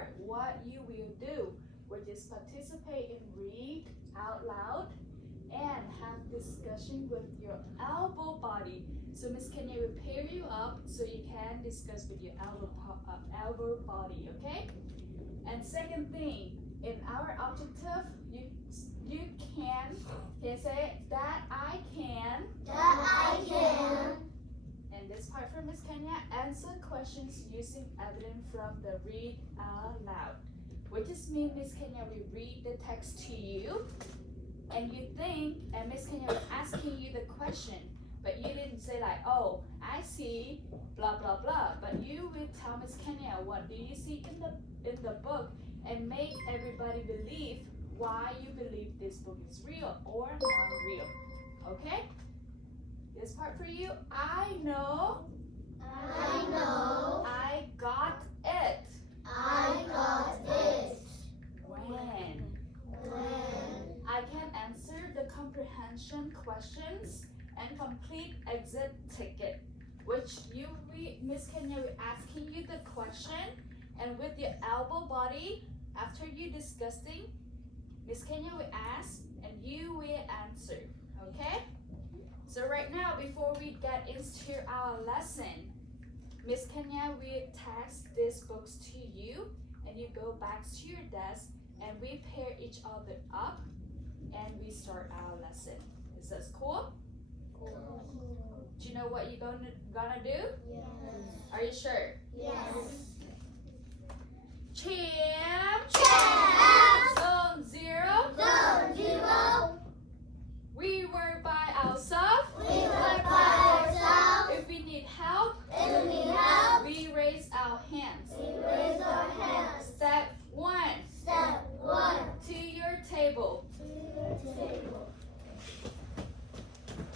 part, what you will do, which is participate in read out loud and have discussion with your elbow body. So Miss Kenya will pair you up so you can discuss with your elbow body, okay? And second thing, in our objective, you can say that I can. That I can. And this part from Miss Kenya, answer questions using evidence from the read out loud. Which is mean Miss Kenya will read the text to you and you think, and Miss Kenya was asking you the question, but you didn't say like, oh, I see blah blah blah, but you will tell Miss Kenya what do you see in the book and make everybody believe why you believe this book is real or non-real. Okay? This part for you, I know. I got it. I got it. When I can answer the comprehension questions and complete exit ticket, which Miss Kenya will asking you the question, and with your elbow body, after you discussing, Miss Kenya will ask and you will answer. Okay? So right now, before we get into our lesson, Miss Kenya will text these books to you, and you go back to your desk, and we pair each other up, and we start our lesson. Is that cool? Cool. Do you know what you're gonna do? Yes. Are you sure? Yes. Champ. Zone 0. Zone 0. We were by ourselves. We were by ourselves. If we need help, If we need help, we raise our hands. we raise our hands. Step 1. Step 1. To your table. To your table.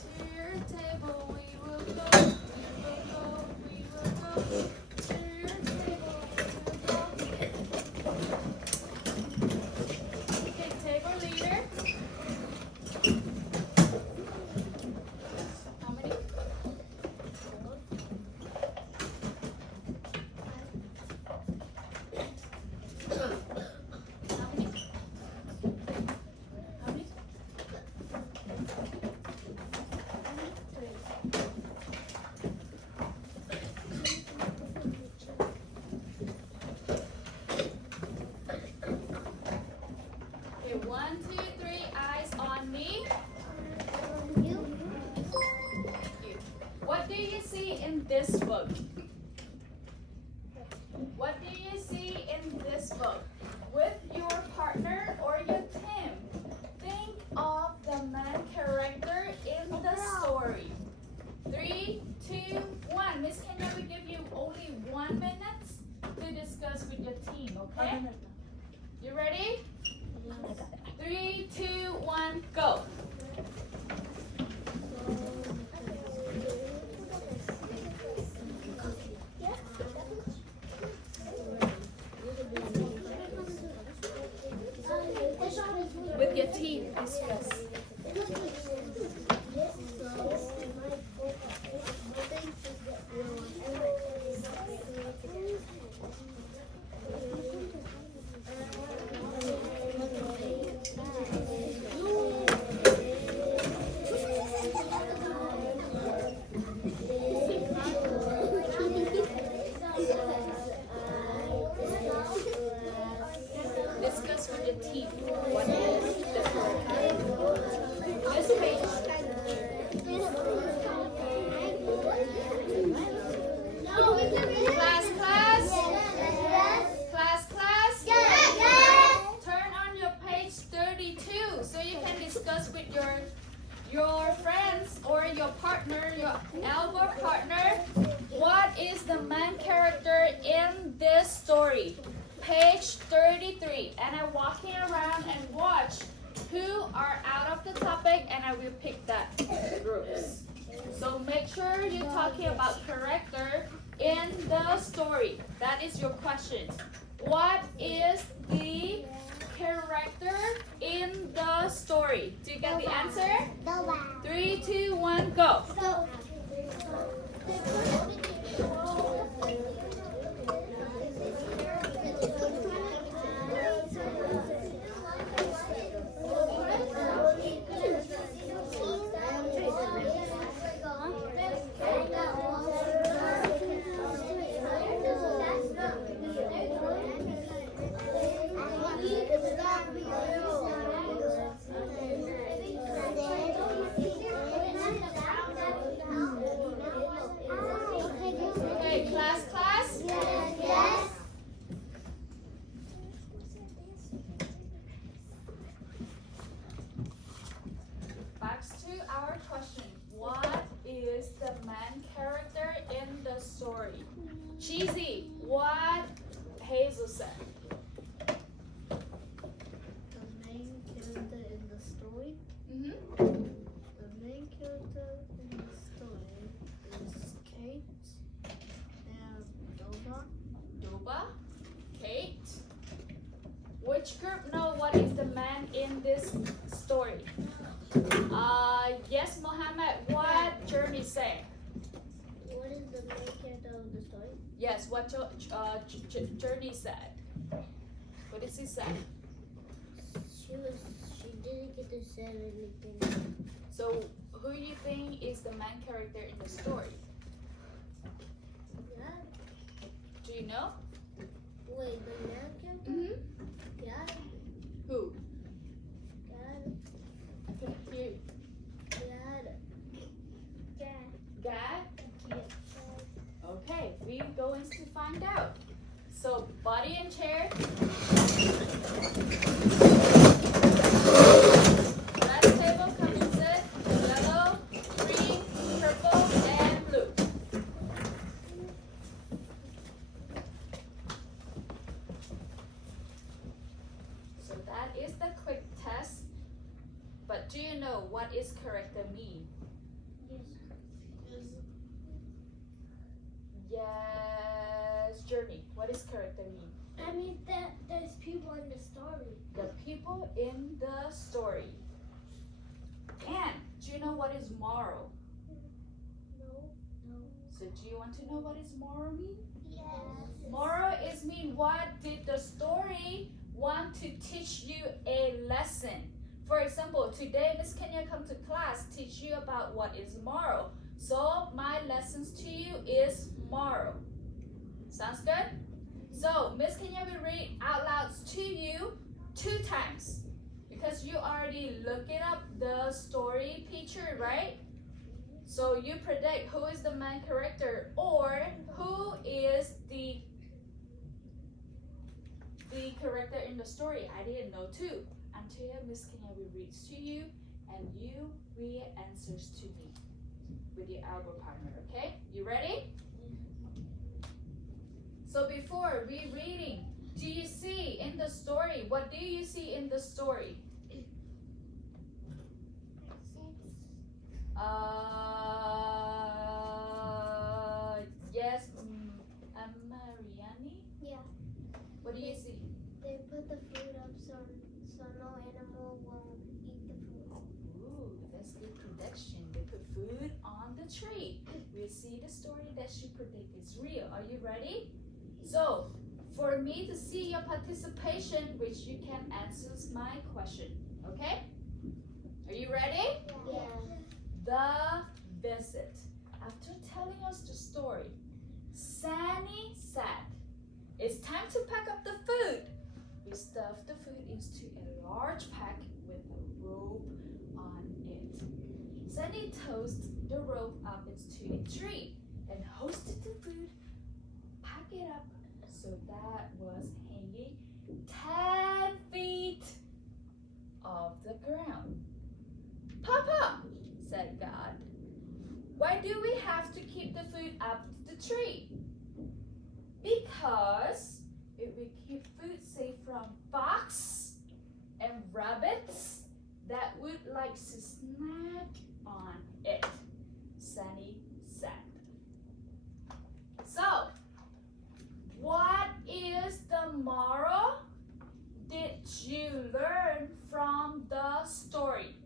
To your table we will go. We will go. To your table we will go. Okay, table leader. How many? How many? How many? Okay, 1, 2, 3, eyes on me. Thank you. What do you see in this book? What do you see in this book? With your partner or your team, think of the main character in the story. 3, 2, 1. Miss Kenya will give you only 1 minute to discuss with your team, okay? You ready? 3, 2, 1, go. With your team, discuss. Discuss with your team. What is the character? This page. Class. Turn on your page 32 so you can discuss with your friends or your partner, your elbow partner, what is the main character in this story. Page 33, and I'm walking around and watch who are out of the topic, and I will pick that groups. So make sure you're talking about character in the story. That is your question. What is the character in the story? Do you get the answer? 3, 2, 1, go. what Hazel said. The main character in the story. Mm-hmm. The main character in the story is Kate and Doba. Duba, Kate. Which group know what is the man in this story? Yes, Mohammed. What Journey say? What is the main character of the story? Yes, what Journey said. What did she say? She didn't get to say anything. So, who you think is the main character in the story? Yeah. Do you know? Wait, the main character? Mm-hmm. Yeah. Who? God. I can't hear you. God. God? Okay, we're going to find out. So, body and chair. Red table comes in yellow, green, purple, and blue. So that is the quick test. But do you know what is character mean? Yes, Journey. What is character mean? I mean that there's people in the story. The people in the story. And do you know what is moral? No. So do you want to know what is moral mean? Yes. Moral is mean what did the story want to teach you a lesson. For example, today Miss Kenya come to class teach you about what is moral. So my lessons to you is moral. Sounds good? So Miss Kenya will read out loud to you 2 times because you already looking up the story picture, right? So you predict who is the main character or who is the character in the story. I didn't know too until Miss Kenya will read to you and you read answers to me with your elbow partner, okay? You ready? So before we reading, do you see in the story? What do you see in the story? Yes, Mariani? Yeah. What do you see? They put the food up so no animal won't eat the food. Ooh, that's good prediction. They put food on the tree. We see the story that she predicted is real. Are you ready? So, for me to see your participation, which you can answer my question, okay? Are you ready? Yeah. The visit. After telling us the story, Sunny said, "It's time to pack up the food." We stuffed the food into a large pack with a rope on it. Sunny tossed the rope up into a tree and hoisted the food, pack it up so that was hanging 10 feet off the ground. "Papa," said God, "why do we have to keep the food up the tree?" "Because it will keep food safe from fox and rabbits that would like to snack on it," Sunny said. So, what is the moral did you learn from the story?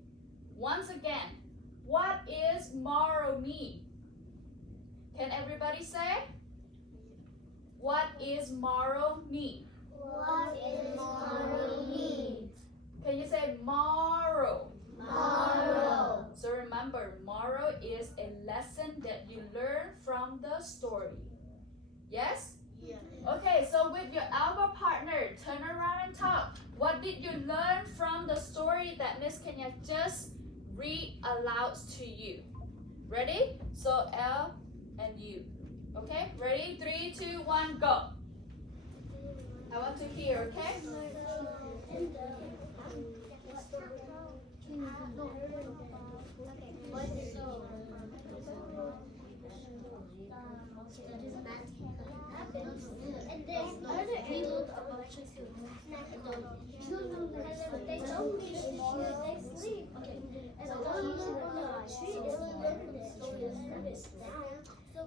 Once again, what is moral mean? Can everybody say? What is moral mean? What is moral mean? Can you say moral? Moral. So remember, moral is a lesson that you learn from the story. Yes? Yeah. Okay, so with your elbow partner, turn around and talk. What did you learn from the story that Miss Kenya just read aloud to you? Ready? So L and U. Okay, ready? 3, 2, 1, go. I want to hear, okay? We load a bunch of food. They don't eat they sleep. Okay. And so one live on a tree, the other live in the story. So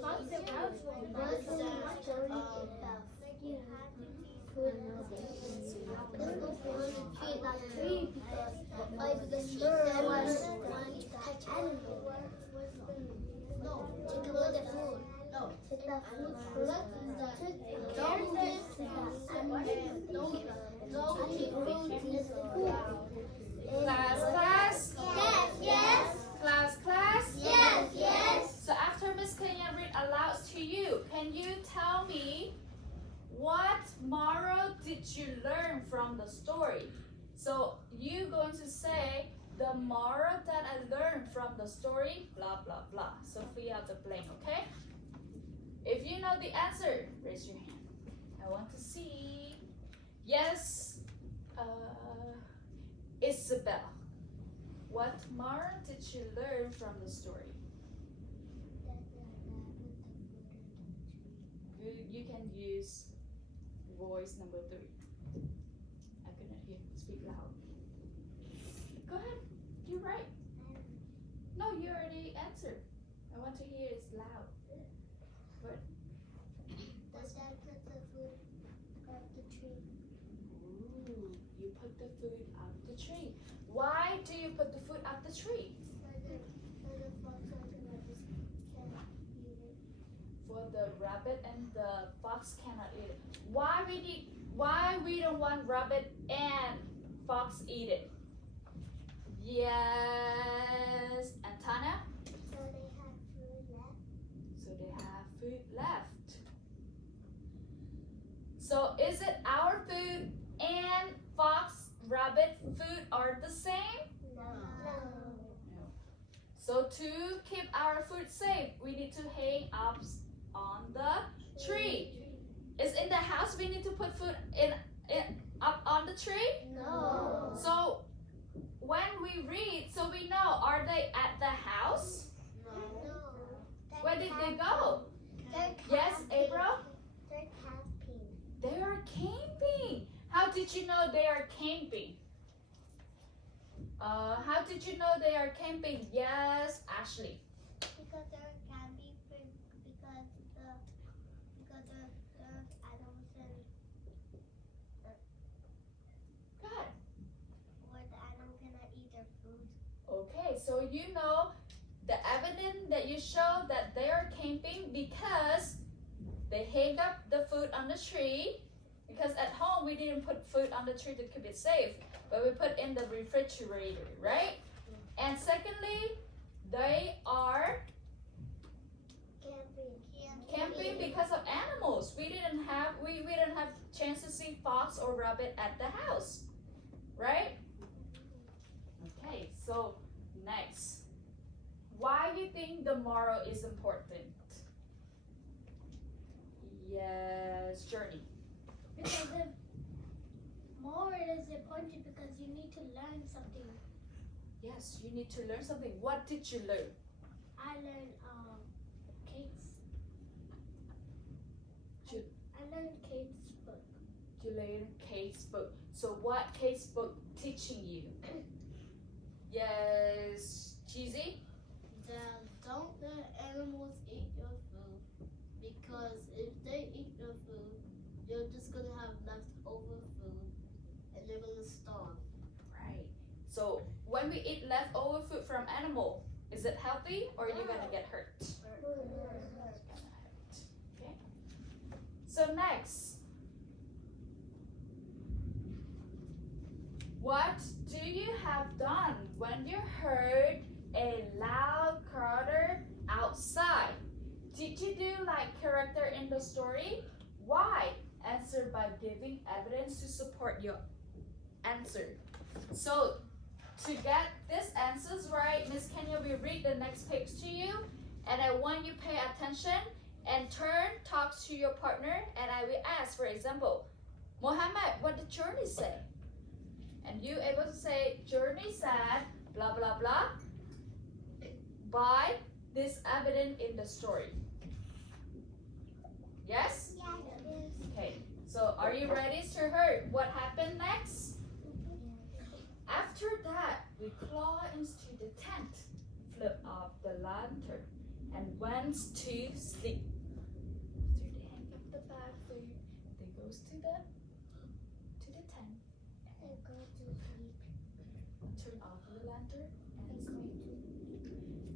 fox and cows birds you have to put feed that tree because the bird was animal. No, take a look at food. No, take that food first. Don't keep food in the food. Class. Yes. Class. Yes. So after Miss Kenya read aloud to you, can you tell me what moral did you learn from the story? So you going to say the moral that I learned from the story, blah blah blah. So fill out the blank, okay? If you know the answer, raise your hand. I want to see. Yes, Isabel. What moral did you learn from the story? You can use voice number 3. I couldn't hear. Speak loud. Go ahead. You're right. No, you already answered. I want to hear it loud. What? Does Dad put the food up the tree? Ooh, you put the food out the tree. Why do you put the food out the tree? For the rabbit and the fox cannot eat it. Why we don't want rabbit and fox eat it? Yes, Antana? So they have food left. So they have food left. So is it our food and fox, rabbit food are the same? No. So to keep our food safe, we need to hang up on the tree. Is in the house we need to put food in up on the tree? No. So when we read, so we know, are they at the house? No. Where did they go? They're Yes, camping. April? They're camping. They are camping. How did you know they are camping? How did you know they are camping? Yes, Ashley. Because they're camping because the animals and Good. or the animal cannot eat their food. Okay, so you know the evidence that you show that they are camping because they hang up the food on the tree. Because at home we didn't put food on the tree to keep it safe, but we put in the refrigerator, right? And secondly, they are camping because of animals. We didn't have chance to see fox or rabbit at the house, right? Okay, so next, why do you think the moral is important? Yes, Journey. Because the moral is important because you need to learn something. Yes, you need to learn something. What did you learn? I learned Kate's. I learned Kate's book. You learned Kate's book. So what Kate's book teaching you? Yes, Cheesy? Don't let animals eat your food because if they eat your food, you're just gonna have leftover food and you're gonna starve. Right. So when we eat leftover food from animal, is it healthy or are you gonna get hurt? Okay. So next, what do you have done when you heard a loud crowd outside? Did you do like character in the story? Why? Answer by giving evidence to support your answer. So to get these answers right, Miss Kenya will read the next page to you, and I want you pay attention and talk to your partner, and I will ask, for example, Mohammed, what did Journey say? And you able to say, Journey said, blah, blah, blah, by this evidence in the story. Yes? Yes. Okay. you ready to hurt? What happened next? After that, we claw into the tent, flip off the lantern, and went to sleep. After they hang up the bag food, they goes to the tent, And go to sleep. turn off the lantern, and sleep.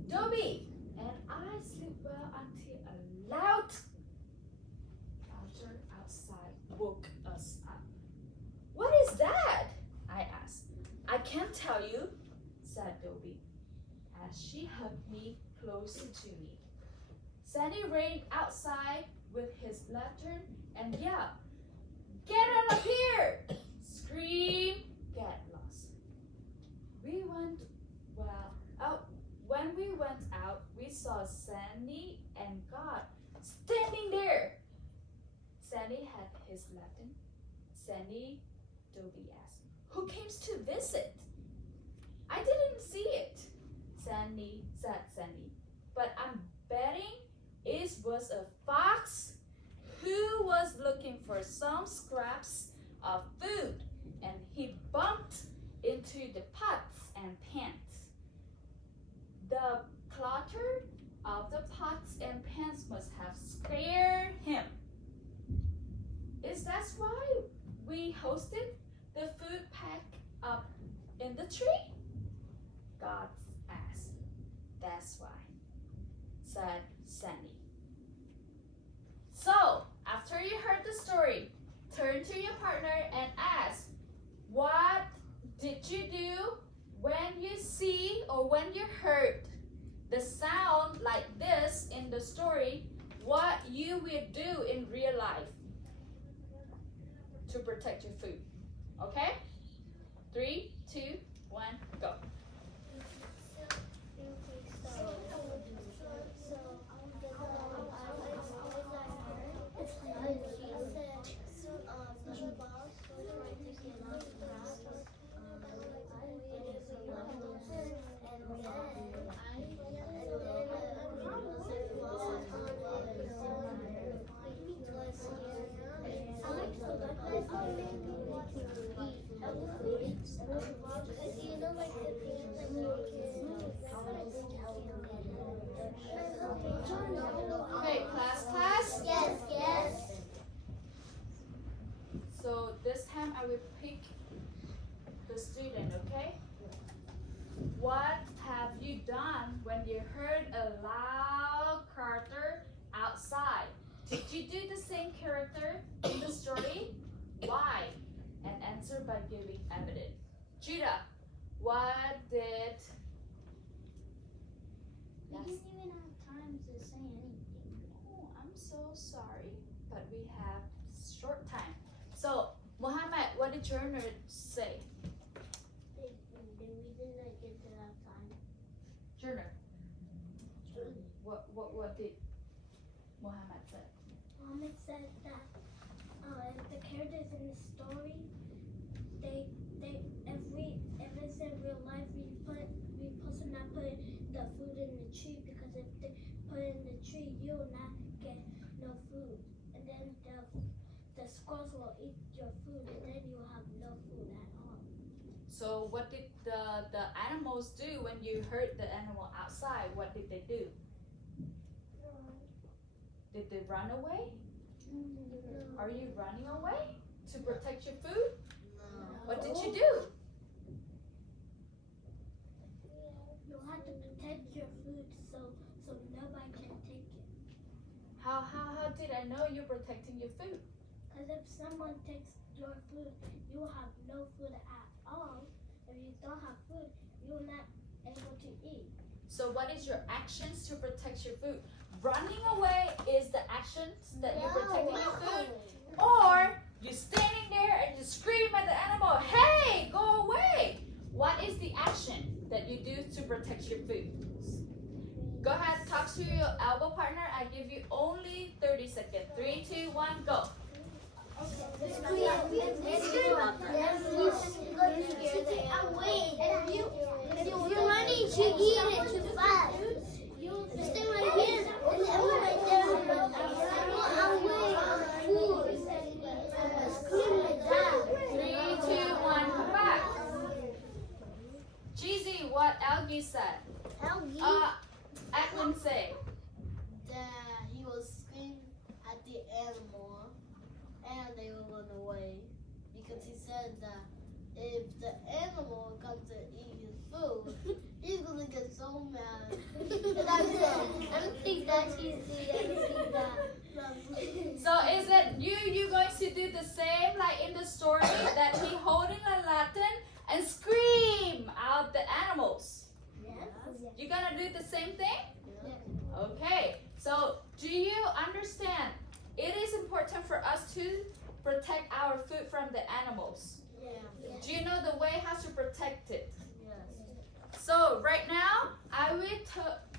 Dobby and I sleep well until a loud clatter outside woke us up. What is that? I asked. I can't tell you, said Dobby, as she hugged me closer to me. Sandy ran outside with his lantern and yelled, "Get out of here!" Scream, get lost. When we went out, we saw Sandy and God standing there. Sandy had his lantern. Sandy, Dobby asked, "Who came to visit?" "I didn't see it," said Sandy, "but I'm betting it was a fox who was looking for some scraps of food, and he bumped into the pots and pans. The clatter of the pots and pans must have scared him. Is that why we hosted the food pack up in the tree?" God asked. "That's why," said Sandy. So, after you heard the story, turn to your partner and ask, what did you do when you see or when you heard the sound like this in the story? What you will do in real life to protect your food. Okay? 3, 2, 1, go. Okay, class? Yes. So this time I will pick the student, okay? What have you done when you heard a loud character outside? Did you do the same character in the story? Why? And answer by giving evidence. Judah, what did... We didn't even have time to say anything. Oh, I'm so sorry, but we have short time. So, Muhammad, what did Turner say? We didn't get to have time. Turner, what did Muhammad say? Muhammad said that the characters in the story, if it's in real life, we supposed to not put the food in the tree, because if they put it in the tree, you will not get no food, and then the squirrels will eat your food, and then you will have no food at all. So what did the animals do when you heard the animal outside? What did they do? Did they run away? No. Are you running away to protect your food? No. What did you do? You have to protect your food so nobody can take it. How did I know you're protecting your food? Because if someone takes your food, you will have no food at all. If you don't have food, you're not able to eat. So what is your actions to protect your food? Running away is the actions that you're protecting your food? Or you're standing there and you scream at the animal, "Hey, go away!" What is the action that you do to protect your food? Go ahead, talk to your elbow partner. I give you only 30 seconds. 3, 2, 1, go. If you're running to eat it too fast, you stay right here and then right there. I'm waiting on food. said that if the animal comes to eat his food, he's gonna get so mad. And I said, I don't think that's easy. I don't think that. So is it you going to do the same like in the story that he holding a lantern and scream out the animals? Yes. You gonna do the same thing? Yes. Okay. So do you understand? It is important for us to protect our food from the animals. Yeah. Do you know the way how to protect it? Yes. So right now, I will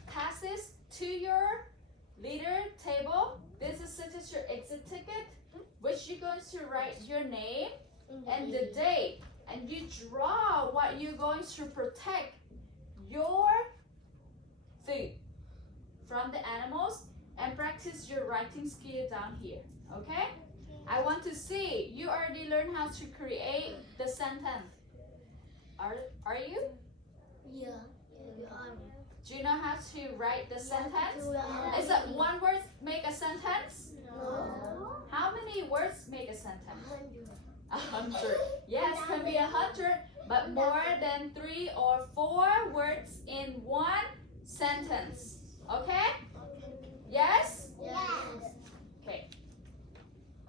pass this to your leader table. This is such as your exit ticket, which you're going to write your name and the date, and you draw what you're going to protect your food from the animals, and practice your writing skill down here. Okay? I want to see you already learned how to create the sentence. Are you? Yeah. Do you know how to write the sentence? Yeah. Is it one word make a sentence? No. How many words make a sentence? 100. 100. Yes, can be 100, but more than 3 or 4 words in one sentence. Okay? Yes? Yes. Okay.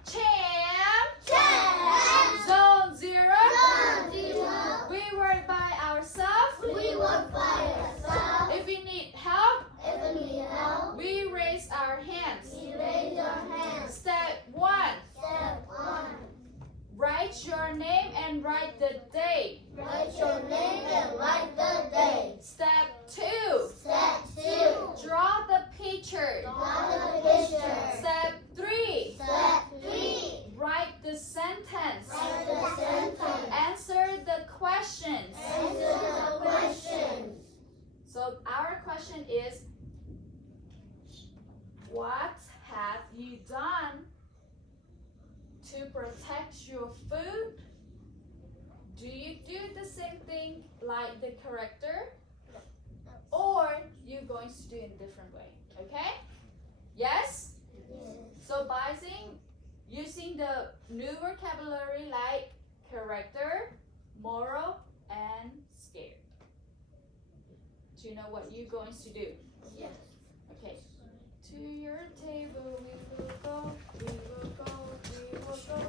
Champ. Champ. Zone 0. Zone 0. We work by ourselves. We work by ourselves. If you need help, If we need help, we raise our hands. we raise our hands. Step 1. Step 1. Write your name and write the date. Write your name and write the date. Step 2. Step 2. Draw the picture. Draw the picture. Step 3. Step 3. Write the sentence. Write the sentence. Answer the questions. Answer the questions. So our question is, what have you done to protect your food? Do you do the same thing like the character? Or you're going to do it in a different way, okay? Yes? So by using the new vocabulary like character, moral, and scared. Do you know what you're going to do? Yes. Okay. To your table we will go, we will go, we will go.